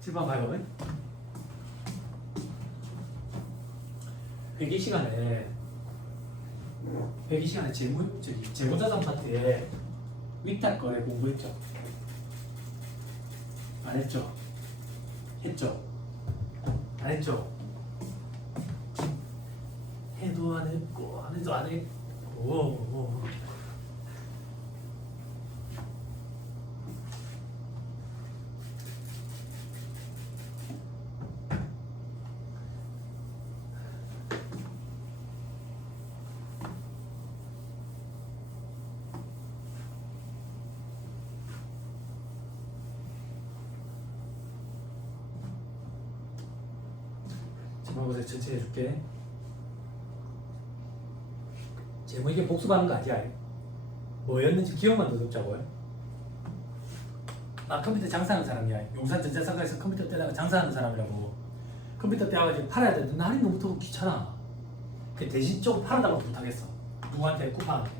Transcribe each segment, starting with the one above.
7번 봐요. 회계 시간에 재무자산 파트에 위탁 거래 공부했죠? 안 했죠? 했죠? 안 했죠? 해도 안 했고 안 해도 안 했고 제목을 전체 해줄게. 제목 이게 복습하는 거 아니야? 뭐였는지 기억만 더듬자고요. 나 컴퓨터 장사하는 사람이야. 용산 전자상가에서 컴퓨터 떼다가 장사하는 사람이라고. 컴퓨터 떼와가지고 팔아야 되는데 날이 너무 더워 귀찮아. 그 대신 조금 팔아달라고 부탁했어. 누구한테? 쿠팡한테.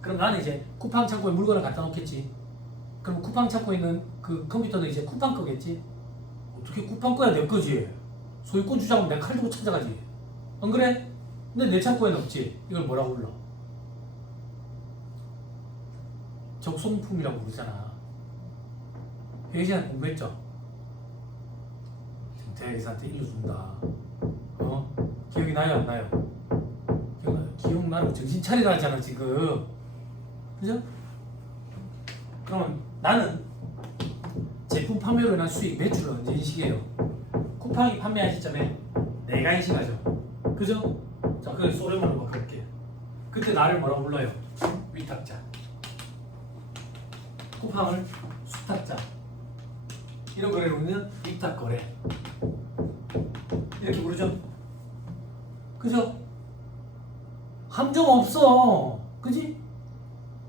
그럼 나는 이제 쿠팡 창고에 물건을 갖다 놓겠지. 그럼 쿠팡 창고에 있는 그 컴퓨터는 이제 쿠팡 거겠지. 어떻게 쿠팡 거야 내 거지. 소유권 주장은 내가 칼 들고 찾아가지. 안 그래? 근데 내 창고에는 없지. 이걸 뭐라고 불러? 적송품이라고 부르잖아. 회계 시간에 공부했죠? 지금 대회사한테 일러준다. 기억이 나요 안 나요? 기억나고 정신 차리라 하잖아 지금. 그죠? 그러면 나는 제품 판매로 인한 수익, 매출은 언제 인식해요? 쿠팡이 판매한 시점에 내가 인식하죠. 그죠? 자, 그걸 소련으로 바꿔볼게요. 그때 나를 뭐라고 불러요? 위탁자. 쿠팡을 수탁자. 이런 거래로 우리는 위탁 거래. 이렇게 부르죠? 그죠? 함정 없어. 그지?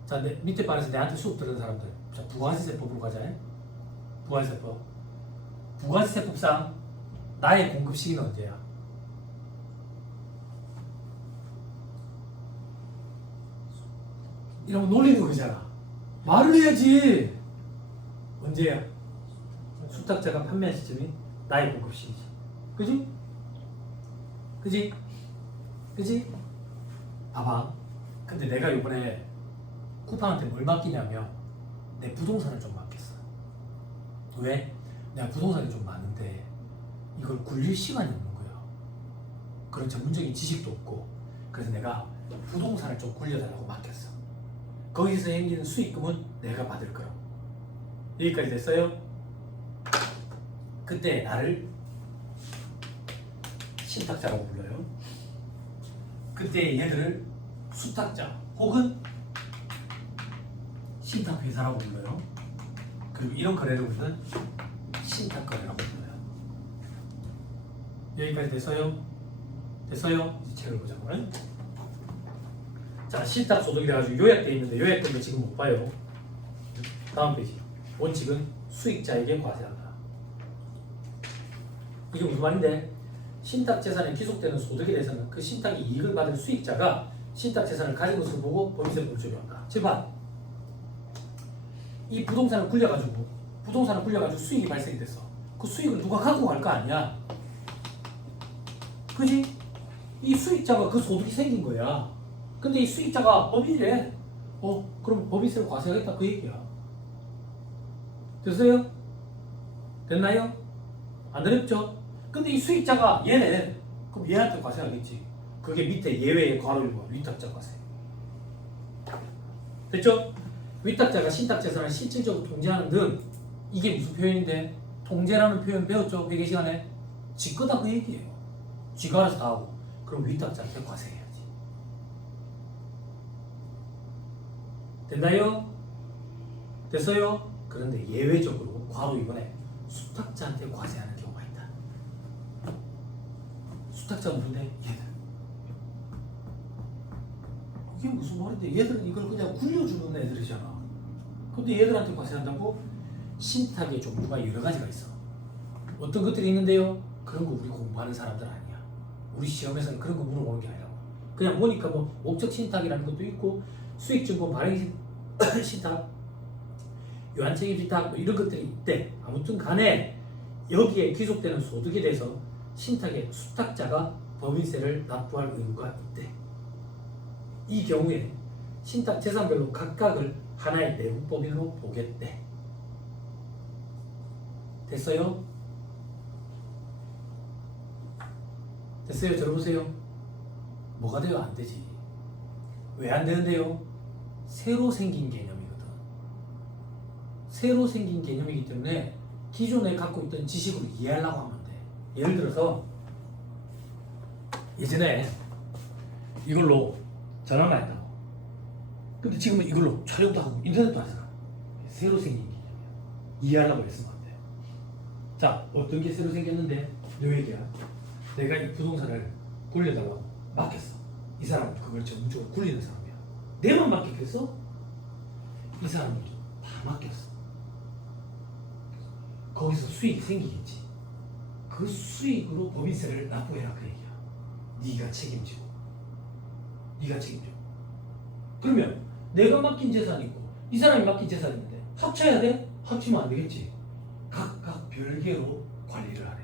자, 밑에 반에서 내한테 수업 들은 사람들. 자, 부가세법으로 가자. 부가세법. 부가세법상 나의 공급 시기는 언제야? 이런 거 놀리는 거잖아. 말을 해야지. 언제야? 수탁자가 판매한 시점이 나의 공급 시기지. 그지? 그지? 그지? 봐봐. 근데 내가 이번에 쿠팡한테 뭘 맡기냐면 내 부동산을 좀 맡겼어. 왜? 내가 부동산이 좀 많은데 이걸 굴릴 시간이 없는 거야. 그런 전문적인 지식도 없고. 그래서 내가 부동산을 좀 굴려달라고 맡겼어. 거기서 생기는 수익금은 내가 받을 거야. 여기까지 됐어요? 그때 나를 신탁자라고 불러요. 그때 얘들을 수탁자 혹은 신탁회사라고 불러요. 그리고 이런 거래를 우리는 신탁거래라고 불러요. 여기까지 됐어요? 됐어요? 이제 책을 보자고요. 자, 신탁소득이 돼가지고 요약되어 있는데 요약되면 지금 못 봐요. 다음 페이지. 원칙은 수익자에게 과세한다. 이게 무슨 말인데? 신탁재산에 기속되는 소득에 대해서는 그 신탁이 이익을 받을 수익자가 신탁재산을 가진 것을 보고 법인세법을 적용한다. 제발 이 부동산을 굴려가지고 수익이 발생이 됐어. 그 수익을 누가 갖고 갈 거 아니야. 그지? 이 수익자가 그 소득이 생긴 거야. 근데 이 수익자가 법인이래. 그럼 법인세를 과세하겠다 그 얘기야. 됐어요? 됐나요? 안 어렵죠? 근데 이 수익자가 얘네. 그럼 얘한테 과세하겠지. 그게 밑에 예외의 괄호이고 위탁자 과세. 됐죠? 위탁자가 신탁재산을 실질적으로 통제하는 등 이게 무슨 표현인데? 통제라는 표현 배웠죠? 회계 시간에? 지 거다 그 얘기예요. 지가 알아서 다 하고. 그럼 위탁자한테 과세해야지. 됐나요? 됐어요? 그런데 예외적으로 괄호 이번에 수탁자한테 과세하는 경우가 있다. 수탁자는 누군데? 얘들. 이게 무슨 말인데? 얘들은 이걸 그냥 굴려주는 애들이잖아. 근데 얘들한테 과세한다고? 신탁의 종류가 여러 가지가 있어. 어떤 것들이 있는데요? 그런 거 우리 공부하는 사람들 아니야. 우리 시험에서는 그런 거 물어보는 게 아니라고. 그냥 보니까 목적 신탁이라는 것도 있고 수익증권 발행 신탁 유한책임지탁 뭐 이런 것들이 있대. 아무튼 간에 여기에 귀속되는 소득에 대해서 신탁의 수탁자가 법인세를 납부할 의무가 있대. 이 경우에 신탁 재산별로 각각을 하나의 내부법인으로 보겠대. 됐어요? 됐어요? 들어보세요. 뭐가 돼요? 안 되지. 왜 안 되는데요? 새로 생긴 개념이거든. 새로 생긴 개념이기 때문에 기존에 갖고 있던 지식으로 이해하려고 하면 돼. 예를 들어서 예전에 이걸로 전화가 했다고. 근데 지금은 이걸로 촬영도 하고 인터넷도 하잖아. 새로 생긴 개념이야. 이해하려고 했으면 안 돼. 자, 어떤 게 새로 생겼는데 요 얘기야. 내가 이 부동산을 굴려달라고 맡겼어. 이 사람은 그걸 전문적으로 굴리는 사람이야. 내만 맡겼겠어? 이 사람은 다 맡겼어. 거기서 수익이 생기겠지. 그 수익으로 법인세를 납부해라 그 얘기야. 네가 책임지고. 네가 책임져. 그러면 내가 맡긴 재산이 있고 이 사람이 맡긴 재산이 있는데 합쳐야 돼? 합치면 안 되겠지. 각각 별개로 관리를 하래.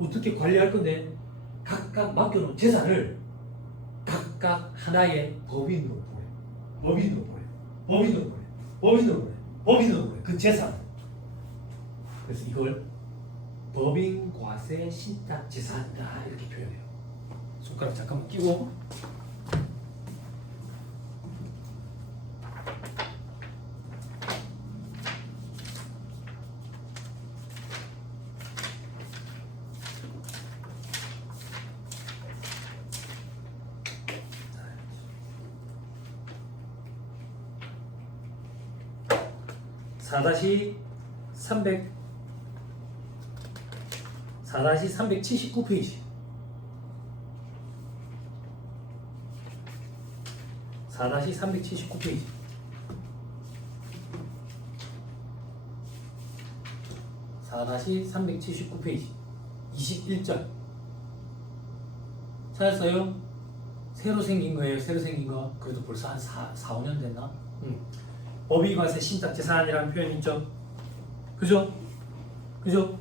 어떻게 관리할 건데? 각각 맡겨놓은 재산을 각각 하나의 법인으로 보내. 법인으로 보내. 법인으로 보내. 법인으로 보내. 법인으로 보내. 그 재산. 그래서 이걸 법인 과세 신탁 재산이다 이렇게 표현해요. 손가락 잠깐만 끼고. (4-300) 4-379페이지 4-379페이지 4-379페이지 21절 찾았어요? 새로 생긴 거예요. 새로 생긴 거. 그래도 벌써 한 4-5년 됐나? 법인과세 신탁재산이라는 표현이 있죠. 그죠? 그죠?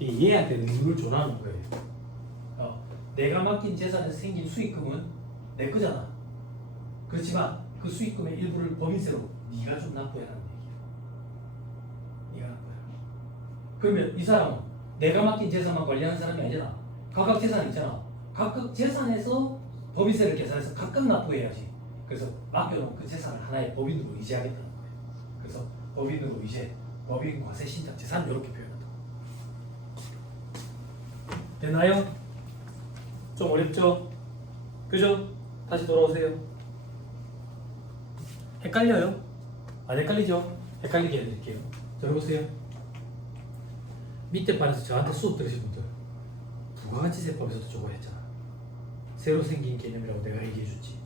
얘한테 의무를 줘라는 거예요. 내가 맡긴 재산에서 생긴 수익금은 내 거잖아. 그렇지만 그 수익금의 일부를 법인세로 네가 좀 납부해라는 얘기야. 네가 납부해라. 그러면 이 사람은 내가 맡긴 재산만 관리하는 사람이 아니잖아. 각각 재산이 있잖아. 각각 재산에서 법인세를 계산해서 각각 납부해야지. 그래서 맡겨놓은 그 재산을 하나의 법인으로 이제하겠다는 거예요. 그래서 법인으로 이제 법인 과세 신탁 재산 이렇게 표현한다. 됐나요? 좀 어렵죠? 그죠? 다시 돌아오세요. 헷갈려요? 안 헷갈리죠? 헷갈리게 해드릴게요. 들어보세요. 밑에 반에서 저한테 수업 들으신 분들 부가가치세법에서도 저거 했잖아. 새로 생긴 개념이라고 내가 얘기해줬지.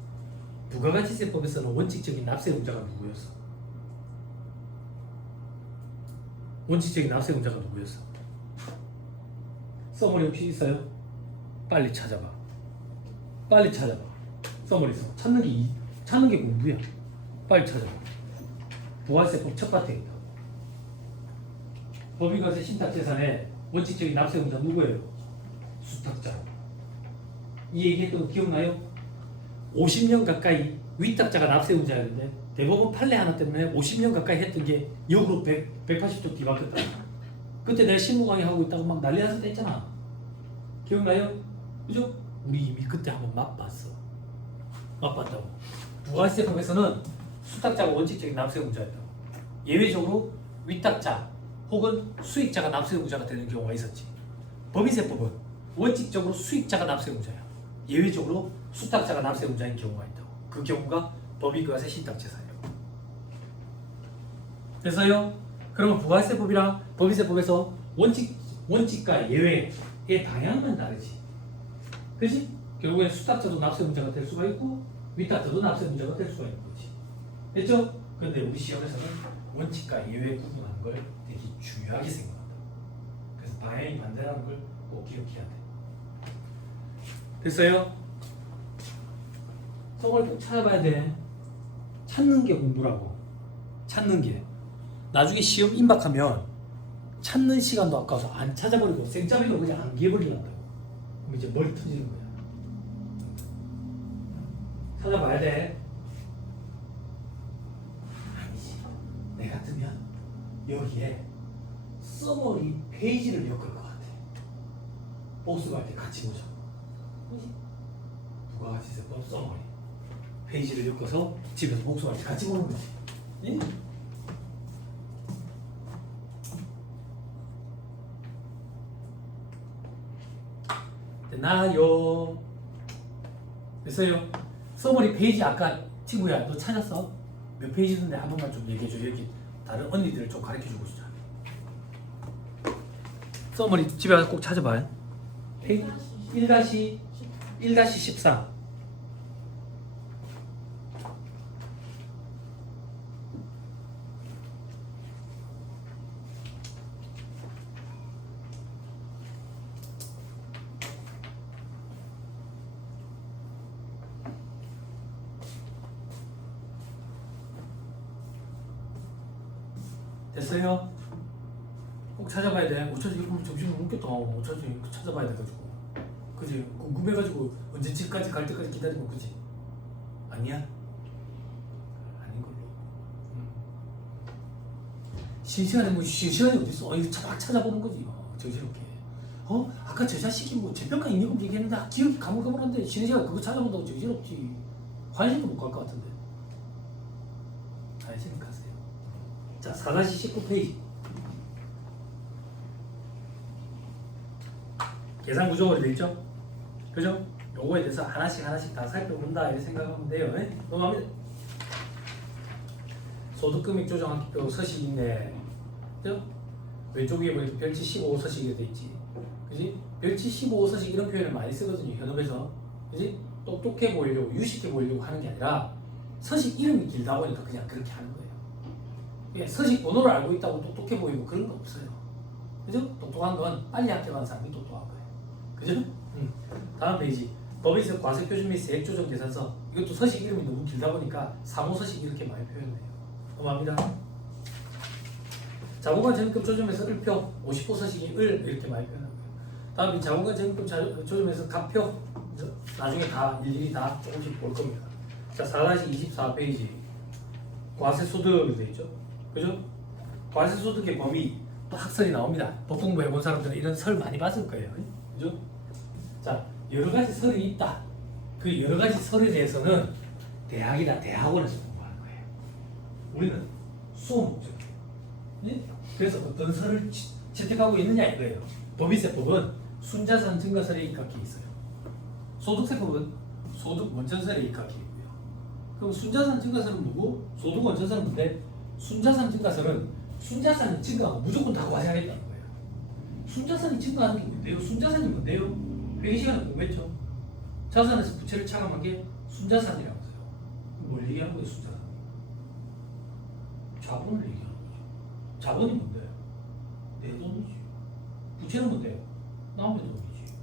부가가치세법에서는 원칙적인 납세의무자가 누구였어? 원칙적인 납세의무자가 누구였어? 써머리 혹시 있어요? 빨리 찾아봐. 빨리 찾아봐. 써머리 써. 찾는 게 공부야. 빨리 찾아봐. 부가세법 첫 파트에 있다. 법인과세 신탁재산의 원칙적인 납세의무자 누구예요? 수탁자. 이 얘기했던 거 기억나요? 50년 가까이 위탁자가 납세의무자였는데 대법원 판례 하나 때문에 50년 가까이 했던 게 역으로 180도 뒤바뀌었다. 그때 내가 실무 강의하고 있다고 막 난리 났을 때 했잖아. 기억나요? 그죠? 우리 이미 그때 한번 맛봤어. 맛봤다고. 부가세법에서는 수탁자가 원칙적인 납세의무자였다고. 예외적으로 위탁자 혹은 수익자가 납세의무자가 되는 경우가 있었지. 법인세법은 원칙적으로 수익자가 납세의무자야. 예외적으로 수탁자가 납세의무자인 경우가 있다고. 그 경우가 법인과세 신탁재산이에요. 됐어요? 그러면 부가세법이랑 법인세법에서 원칙과 예외의 방향만 다르지. 그렇지? 결국엔 수탁자도 납세의무자가 될 수가 있고 위탁자도 납세의무자가 될 수가 있는 거지. 됐죠? 그런데 우리 시험에서는 원칙과 예외 구분하는 걸 되게 중요하게 생각한다. 그래서 방향이 반대라는 걸 꼭 기억해야 돼. 됐어요? 성을 꼭 찾아봐야 돼. 찾는 게 공부라고. 찾는 게. 나중에 시험 임박하면 찾는 시간도 아까워서 안 찾아버리고 생짜배로 그냥 안기해버리란다고. 그럼 이제 머리 터지는 거야. 찾아봐야 돼. 아니지. 내 같으면 여기에 써머리 페이지를 엮을 것 같아. 복습할 때 같이 보자. 그지? 부가가치 세법 써머리 페이지를 엮어서 집에서 복습할 때 같이 보는 거지. 응? 됐나요? 됐어요? 써머리 페이지 아까 친구야 너 찾았어? 몇 페이지인데 한 번만 좀 얘기해줘. 여기 다른 언니들을 좀 가르쳐주고 싶자. 써머리 집에 가서 꼭 찾아봐요. 1-14 됐어요? 꼭 찾아봐야 돼. 어차피 이거 점심 넘겠다. 어차피 찾아봐야 돼가지고. 그지? 궁금해가지고 언제 집까지 갈 때까지 기다리고 그지? 아니야? 아닌 걸로. 실시간에 뭐 실시간이 어디 있어? 이거 막 찾아보는 거지. 저지럽게. 아까 저 자식이 뭐 재평가 인력금 얘기했는데 기억이 가물가물한데 실시간 그거 찾아본다고 저지럽지. 화장실도 못 갈 것 같은데. 화장실 가세요. 자, 4-19페이지. 계산 구조가 되어 있죠? 그죠? 요거에 대해서 하나씩 다 살펴본다 이렇게 생각하면 돼요. 네? 넘어갑니다. 소득금액 조정한기표 서식인데, 그죠? 왼쪽 위에 보니까 별지 15 서식이 되어 있지. 그지? 별지 15 서식 이런 표현을 많이 쓰거든요. 현업에서. 그지? 똑똑해 보이려고, 유식해 보이려고 하는 게 아니라 서식 이름이 길다 보니까 그냥 그렇게 하는 거예요. 서식 번호를 알고 있다고 똑똑해 보이고 그런 거 없어요. 그죠? 똑똑한 건 빨리 합격한 사람이 똑똑한 거예요. 그죠? 다음 페이지. 법인세 과세표준 및 세액조정 계산서. 이것도 서식 이름이 너무 길다 보니까 사무서식 이렇게 많이 표현해요. 넘어갑니다. 자본과 전입금 조정에서 을표, 50% 서식이 을 이렇게 많이 표현하고요. 다음에 자본과 전입금 조정에서 갑표. 나중에 다 일일이 다 조금씩 볼 겁니다. 자, 4-24페이지. 과세소득이 되어 있죠. 그죠? 과세소득의 범위 또 학설이 나옵니다. 법 공부 해본 사람들은 이런 설 많이 봤을 거예요. 그죠? 자, 여러 가지 설이 있다. 그 여러 가지 설에 대해서는 대학이나 대학원에서 공부하는 거예요. 우리는 수업 목적이에요. 네? 그래서 어떤 설을 채택하고 있느냐 이거예요. 법인세법은 순자산 증가설에 입각해 있어요. 소득세법은 소득 원천설에 입각해 있고요. 그럼 순자산 증가설은 뭐고? 소득 원천설은 뭔데? 순자산 증가설은 순자산이 증가하고 무조건 다 과세하겠다는 거예요. 순자산이 증가하는 게 뭔데요? 순자산이 뭔데요? 회계 시간에 공부했죠. 자산에서 부채를 차감한 게 순자산이라고 해요. 뭘 얘기하는 거예요, 순자산? 자본을 얘기하는 거죠. 자본이 뭔데요? 내 돈이지. 부채는 뭔데요? 남의 돈이지.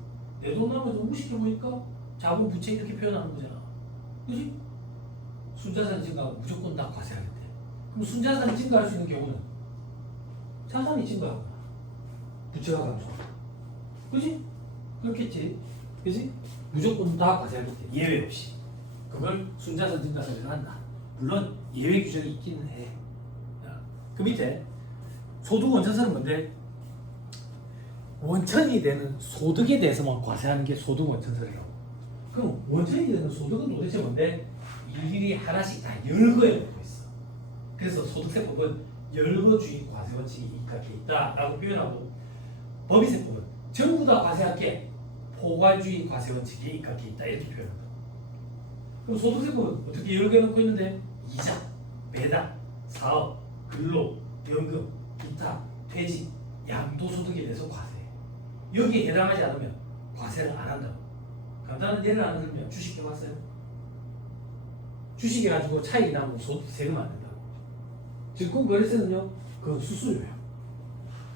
내 돈 남의 돈 무식해 보니까 자본 부채 이렇게 표현하는 거잖아. 그지? 순자산 증가하고 무조건 다 과세하겠대. 그럼 순자산이 증가할 수 있는 경우는 자산이 증가하거나 부채가 감소하거나. 그지? 그렇겠지. 그지? 무조건 다 과세하겠대. 예외 없이. 그걸 순자산 증가설이라고 한다. 물론 예외 규정이 있기는 해. 그 밑에 소득 원천설은 뭔데? 원천이 되는 소득에 대해서만 과세하는 게 소득 원천설이라고. 그럼 원천이 되는 소득은 도대체 뭔데? 일일이 하나씩 다 열거에 놓고 있어. 그래서 소득세법은 열거주의 과세 원칙이 입각해 있다라고 표현하고, 법인세법은 전부 다 과세할게 포괄주의 과세 원칙이 입각해 있다 이렇게 표현한다. 그럼 소득세법은 어떻게 열거해 놓고 있는데? 이자, 배당, 사업, 근로, 연금, 기타, 퇴직, 양도소득에 대해서 과세해. 여기에 해당하지 않으면 과세를 안 한다고. 간단한 예를 안 들면 주식 해봤어요? 주식해 가지고 차익이 나면 세금 안 낸다고. 증권거래세는요, 그건 수수료예요.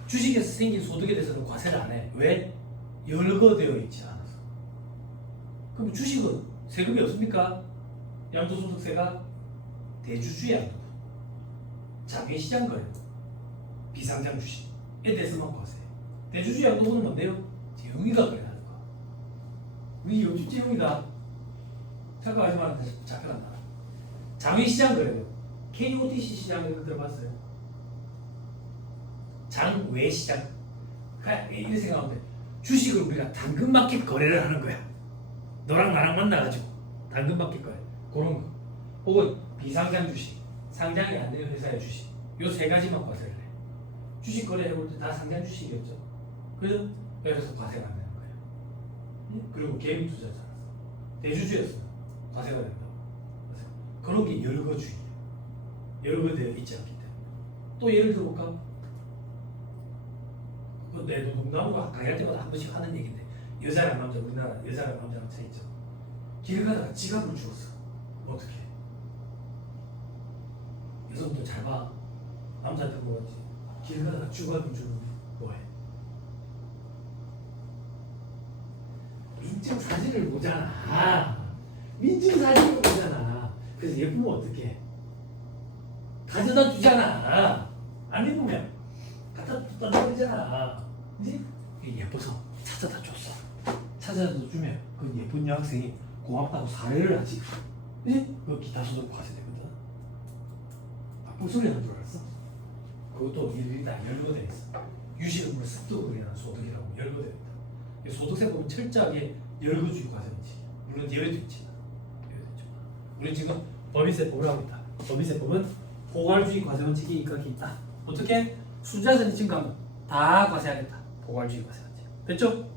주식에서 생긴 소득에 대해서는 과세를 안 해. 왜? 열거되어 있지 않아서. 그럼 주식은 세금이 없습니까? 양도소득세가 대주주의 양도분, 자회시장 거래, 비상장 주식에 대해서만 과세해. 대주주의 양도분은 뭔데요? 재용이가 거래하는 거. 우리 요즘 재용이다. 잠깐 하지만 잡혀간다. 장외시장 거래도 KOTC 시장 이런 거 들어봤어요? 장외시장. 이렇게 생각하면 돼. 주식을 우리가 당근마켓 거래를 하는 거야. 너랑 나랑 만나가지고 당근마켓 거래 그런 거. 혹은 비상장 주식, 상장이 안 되는 회사의 주식. 요 세 가지만 과세를 해. 주식 거래해볼 때 다 상장 주식이었죠. 그래서 과세가 안 되는 거예요. 그리고 개인 투자자라서 대주주였으면 과세가 된다고. 그런 게 열거주의. 열거되어 있지 않기 때문에. 또 예를 들어볼까? 내도 농담으로 강의할 때마다 한 번씩 하는 얘기인데 여자랑 남자, 우리나라 여자랑 남자랑 차이 있죠. 길 가다가 지갑을 주웠어. 어떻게? 여성분들 잘 봐. 남자한테 뭐지? 길 가다가 지갑을 주는데 뭐해? 민증 사진을 보잖아. 민증 사진을 보잖아. 그래서 예쁘면 어떡해? 가져다 주잖아. 안 예쁘면 갖다 버리잖아. 그지? 예뻐서 찾아다 줬어. 찾아다 주면 그 예쁜 여학생이 고맙다고 사례를 하지. 그지? 그 기타 소득 과세되거든. 나쁜 소리 하는 줄 알았어? 그것도 일일이 다 열거되어 있어. 유실물 습득이라는 소득이라고 열거되어 있다. 소득세 보면 철저하게 열거주의 과세인지 물론 예외도 있지. 우리 지금 법인세법을 하고 있다. 법인세법은 포괄주의 과세 원칙이 입각이 있다. 어떻게? 순자산이 증가하면 다 과세하겠다. 포괄주의 과세 원칙. 됐죠?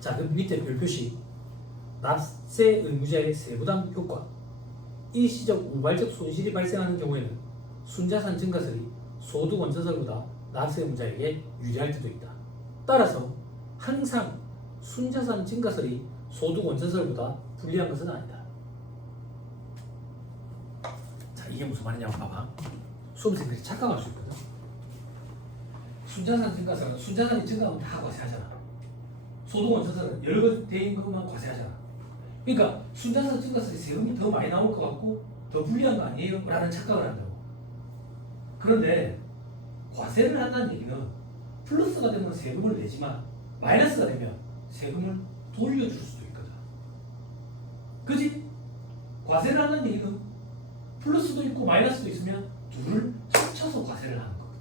자, 그럼 밑에 별표시 납세 의무자의 세부담 효과. 일시적 우발적 손실이 발생하는 경우에는 순자산 증가설이 소득 원천설보다 납세 의무자에게 유리할 때도 있다. 따라서 항상 순자산 증가설이 소득 원천설보다 불리한 것은 아니다. 자, 이게 무슨 말이냐고 봐봐. 수험생들이 착각할 수 있거든. 순자산 증가설은 순자산이 증가하면 다 과세하잖아. 소득 원천설은 열거된 것만 과세하잖아. 그러니까 순자산 증가설이 세금이 더 많이 나올 것 같고 더 불리한 거 아니에요? 라는 착각을 한다고. 그런데 과세를 한다는 얘기는 플러스가 되면 세금을 내지만 마이너스가 되면 세금을 돌려줄 수도 있거든. 그지? 과세를 한다는 얘기는 플러스도 있고 마이너스도 있으면 둘을 합쳐서 과세를 하는 거거든.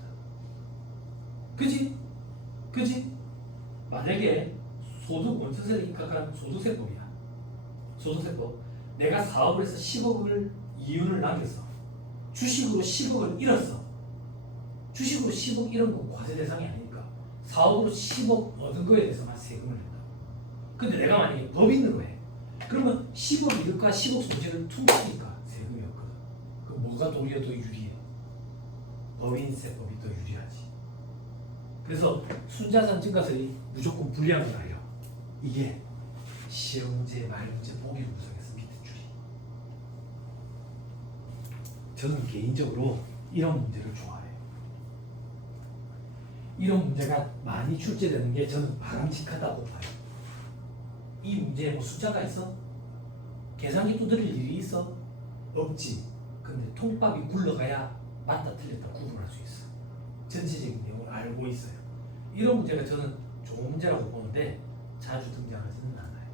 그지? 그지? 만약에 소득 원천세에 입각한 소득세법이야. 소득세법. 내가 사업을 해서 10억을 이윤을 남겼어. 주식으로 10억을 잃었어. 주식으로 10억 잃은 건 과세 대상이 아니니까 사업으로 10억 얻은 거에 대해서만 세금을 낸다. 근데 내가 만약에 법인으로 해. 그러면 10억 이득과 10억 손실을 퉁치니까 세금이 없거든. 그 뭐가 도리어 더 유리해? 법인세법이 더 유리하지. 그래서 순자산 증가설이 무조건 불리한 건 알려. 이게 시험 문제, 말 문제 보기로 구성해서 밑에 줄이. 저는 개인적으로 이런 문제를 좋아해요. 이런 문제가 많이 출제되는 게 저는 바람직하다고 봐요. 이 문제에 뭐 숫자가 있어? 계산기 두드릴 일이 있어? 없지. 근데 통밥이 굴러가야 맞다 틀렸다 구분할 수 있어. 전체적인 내용을 알고 있어요. 이런 문제가 저는 좋은 문제라고 보는데 자주 등장하지는 않아요.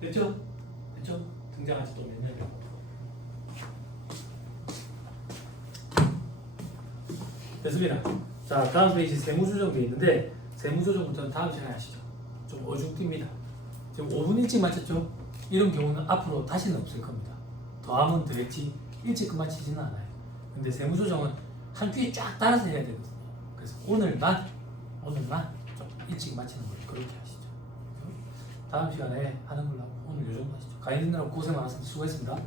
됐죠? 됐죠? 등장하지 또 몇 년 정도. 됐습니다. 자, 다음 페이지 세무조정 돼 있는데 세무조정부터는 다음 시간에 하시죠. 좀 어중뜁니다. 지금 5분 일찍 마쳤죠? 이런 경우는 앞으로 다시는 없을 겁니다. 더하면 더했지 일찍 끝마치지는 않아요. 근데 세무조정은 한 주에 쫙 따라서 해야 되거든요. 그래서 오늘만 좀 일찍 마치는 걸로 그렇게 하시죠. 다음 시간에 하는 걸로 하고 오늘 요 정도 하시죠. 강의 듣느라고 고생 많았습니다. 수고했습니다.